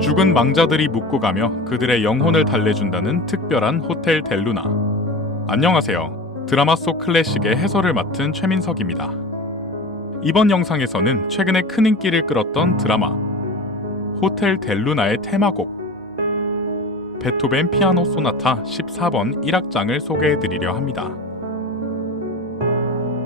죽은 망자들이 묵고 가며 그들의 영혼을 달래준다는 특별한 호텔 델루나. 안녕하세요. 드라마 속 클래식의 해설을 맡은 최민석입니다. 이번 영상에서는 최근에 큰 인기를 끌었던 드라마 호텔 델루나의 테마곡 베토벤 피아노 소나타 14번 1악장을 소개해드리려 합니다.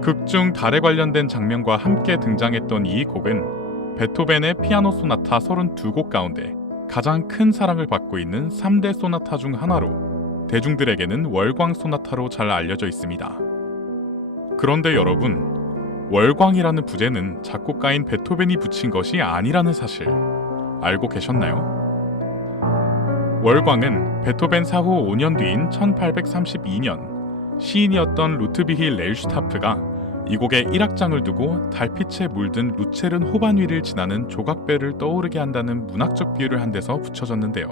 극중 달에 관련된 장면과 함께 등장했던 이 곡은 베토벤의 피아노 소나타 32곡 가운데 가장 큰 사랑을 받고 있는 3대 소나타 중 하나로 대중들에게는 월광 소나타로 잘 알려져 있습니다. 그런데 여러분, 월광이라는 부제는 작곡가인 베토벤이 붙인 것이 아니라는 사실 알고 계셨나요? 월광은 베토벤 사후 5년 뒤인 1832년 시인이었던 루트비히 레일슈타프가 이 곡의 1악장을 두고 달빛에 물든 루체른 호반 위를 지나는 조각배를 떠오르게 한다는 문학적 비유를 한 데서 붙여졌는데요.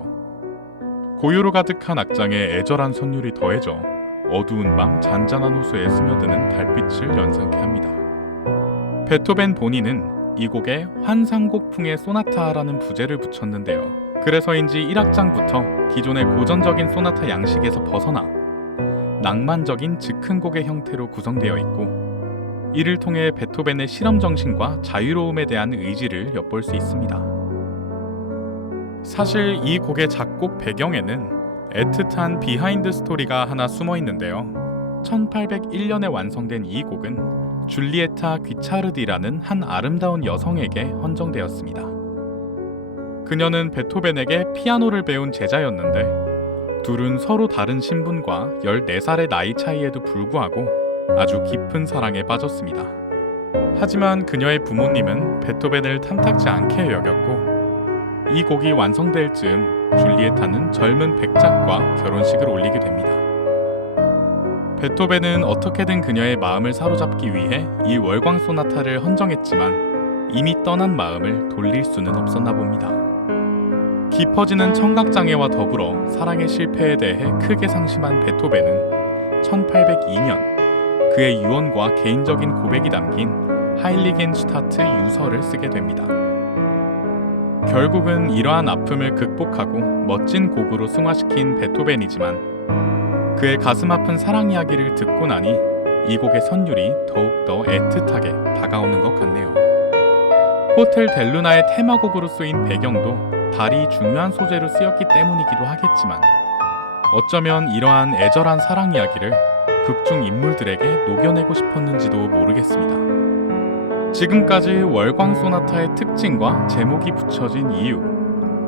고요로 가득한 악장에 애절한 선율이 더해져 어두운 밤 잔잔한 호수에 스며드는 달빛을 연상케 합니다. 베토벤 본인은 이 곡에 환상곡풍의 소나타라는 부제를 붙였는데요. 그래서인지 1악장부터 기존의 고전적인 소나타 양식에서 벗어나 낭만적인 즉흥곡의 형태로 구성되어 있고 이를 통해 베토벤의 실험 정신과 자유로움에 대한 의지를 엿볼 수 있습니다. 사실 이 곡의 작곡 배경에는 애틋한 비하인드 스토리가 하나 숨어 있는데요. 1801년에 완성된 이 곡은 줄리에타 귀차르디라는 한 아름다운 여성에게 헌정되었습니다. 그녀는 베토벤에게 피아노를 배운 제자였는데 둘은 서로 다른 신분과 14살의 나이 차이에도 불구하고 아주 깊은 사랑에 빠졌습니다. 하지만 그녀의 부모님은 베토벤을 탐탁지 않게 여겼고 이 곡이 완성될 즈음 줄리에타는 젊은 백작과 결혼식을 올리게 됩니다. 베토벤은 어떻게든 그녀의 마음을 사로잡기 위해 이 월광 소나타를 헌정했지만 이미 떠난 마음을 돌릴 수는 없었나 봅니다. 깊어지는 청각장애와 더불어 사랑의 실패에 대해 크게 상심한 베토벤은 1802년 그의 유언과 개인적인 고백이 담긴 하일리겐슈타트 유서를 쓰게 됩니다. 결국은 이러한 아픔을 극복하고 멋진 곡으로 승화시킨 베토벤이지만 그의 가슴 아픈 사랑 이야기를 듣고 나니 이 곡의 선율이 더욱더 애틋하게 다가오는 것 같네요. 호텔 델루나의 테마곡으로 쓰인 배경도 달이 중요한 소재로 쓰였기 때문이기도 하겠지만 어쩌면 이러한 애절한 사랑 이야기를 극중 인물들에게 녹여내고 싶었는지도 모르겠습니다. 지금까지 월광 소나타의 특징과 제목이 붙여진 이유,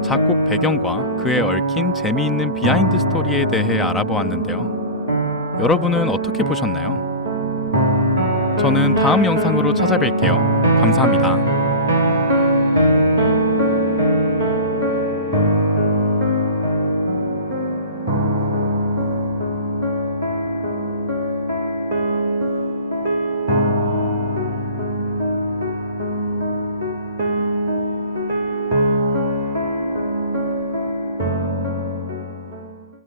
작곡 배경과 그에 얽힌 재미있는 비하인드 스토리에 대해 알아보았는데요. 여러분은 어떻게 보셨나요? 저는 다음 영상으로 찾아뵐게요. 감사합니다.